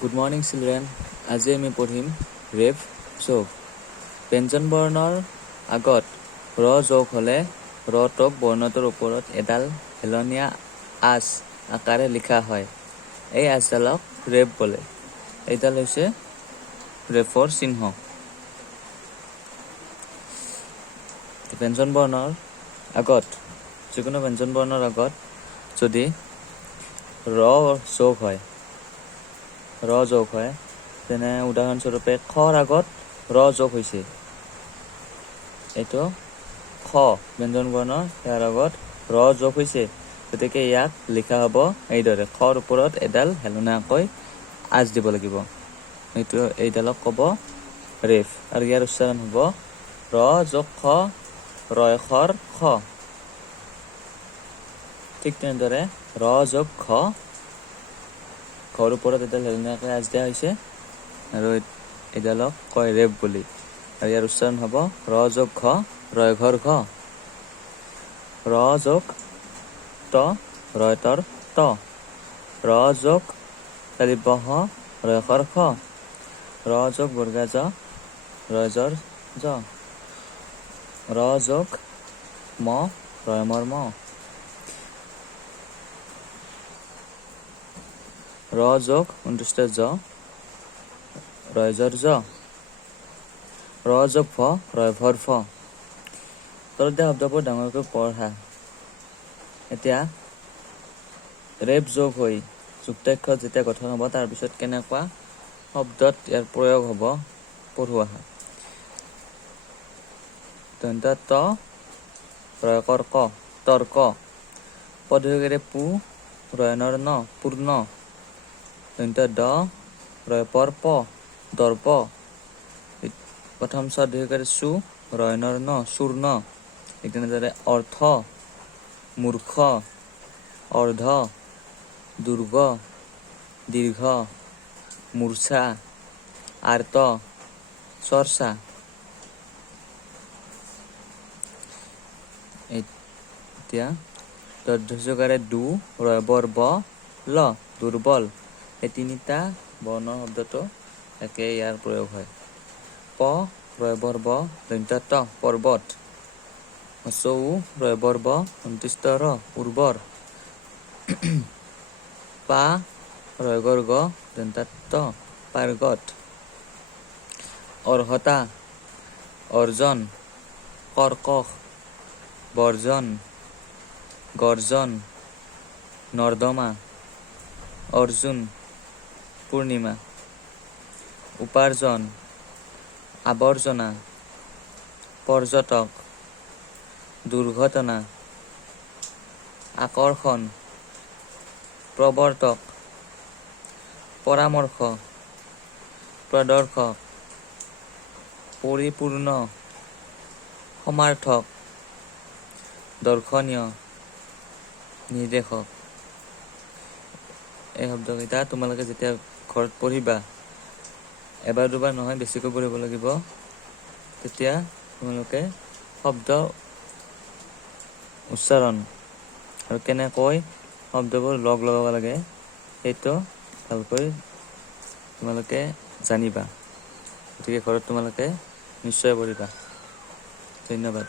Good morning, children. আজি আমি পঢ়িম ৰেফ যোগ। ব্যঞ্জন বৰ্ণৰ আগত ৰ যোগ হ'লে ৰটোক বৰ্ণটোৰ ওপৰত এডাল হেলনীয়া আঁচ আকাৰে লিখা হয়। এই আঁচডালক ৰেফ বোলে। এইডাল হৈছে ৰেফৰ চিহ্ন। ব্যঞ্জন বৰ্ণৰ আগত যিকোনো ব্যঞ্জন বৰ্ণৰ আগত যদি ৰ যোগ হয় যেনে উদাহৰণস্বৰূপে খৰ আগত ৰ যোগ হৈছে, এইটো খ ব্যঞ্জন বৰ্ণ, ইয়াৰ আগত ৰ যোগ হৈছে, গতিকে ইয়াক লিখা হ'ব এইদৰে। খৰ ওপৰত এডাল হেলনীয়াকৈ আঁচ দিব লাগিব, এইডালক ক'ব ৰেফ, আৰু ইয়াৰ উচ্চাৰণ হ'ব ৰ যোগ খ ৰয়খৰ খ। ঠিক তেনেদৰে ৰ যোগ খ, ঘৰ ওপৰত এডাল হেলনীয়াকৈ আঁচ দিয়া হৈছে আৰু এইডালক কয় ৰেফ বুলি, আৰু ইয়াৰ উচ্চাৰণ হ'ব ৰ যোগ ঘ ৰয়ঘৰ ঘ। ৰ যোগ ত ৰয়তৰ ত, ৰ যোগ তালিব হ ৰয়খৰ খ, ৰ যোগ বৰ্গা জ ৰয়জৰ জ, ৰ যোগ ম ৰয়মৰ ম, ৰ যোগ উনত্ৰিশটা জ ৰয়জৰ জ, ৰ যোগ ভ ৰয়ভৰ ভ। তলত দিয়া শব্দবোৰ ডাঙৰকৈ পঢ়া। এতিয়া ৰেফ যোগ হৈ যুক্তাক্ষৰ যেতিয়া গঠন হ'ব, তাৰপিছত কেনেকুৱা শব্দত ইয়াৰ প্ৰয়োগ হ'ব পঢ়োৱা হয়। দন্ত ত ৰয়কৰ ক তৰ্ক, পদয়োগেৰে পু ৰয়নৰ ন পূৰ্ণ, দন্ত দ ৰয়পৰ প দৰ্প, প্ৰথম চ দীৰ্ঘৰে চু ৰয়নৰ ন চূৰ্ণ। ঠিক তেনেদৰে অৰ্থ মূৰ্খ, অৰ্ধ দুৰ্গ, দীৰ্ঘ মূৰ্ছা, আৰ্ত চৰ্চা। এতিয়া দৰ্ধযোগাৰে দু ৰয়বৰ ব ল দুৰ্বল, এই তিনিটা বৰ্ণৰ শব্দটো একে ইয়াৰ প্ৰয়োগ হয়। প ৰয়বৰ ব দন্ত ত পৰ্বত, চৌ ৰয়বৰ ব অন্তিষ্ঠ ৰ উৰ্বৰ, পা ৰয়গৰ গ দন্তাত পাৰ্গত, অৰ্হতা অৰ্জন কৰ্কশ, বৰ্জন গৰ্জন নৰ্দমা, অৰ্জুন পূৰ্ণিমা, উপাৰ্জন আৱৰ্জনা, পৰ্যটক দুৰ্ঘটনা, আকৰ্ষণ প্ৰৱৰ্তক, পৰামৰ্শ প্ৰদৰ্শক, পৰিপূৰ্ণ সমাৰ্থক, দৰ্শনীয় নিৰ্দেশক। এই শব্দকেইটা তোমালোকে যেতিয়া ঘৰত পঢ়িবা, এবাৰ দুবাৰ নহয় বেছিকৈ পঢ়িব লাগিব, তেতিয়া তোমালোকে শব্দ উচ্চাৰণ আৰু কেনেকৈ শব্দবোৰ লগ লগাব লাগে সেইটো ভালকৈ তোমালোকে জানিবা। গতিকে ঘৰত তোমালোকে নিশ্চয় পঢ়িবা। ধন্যবাদ।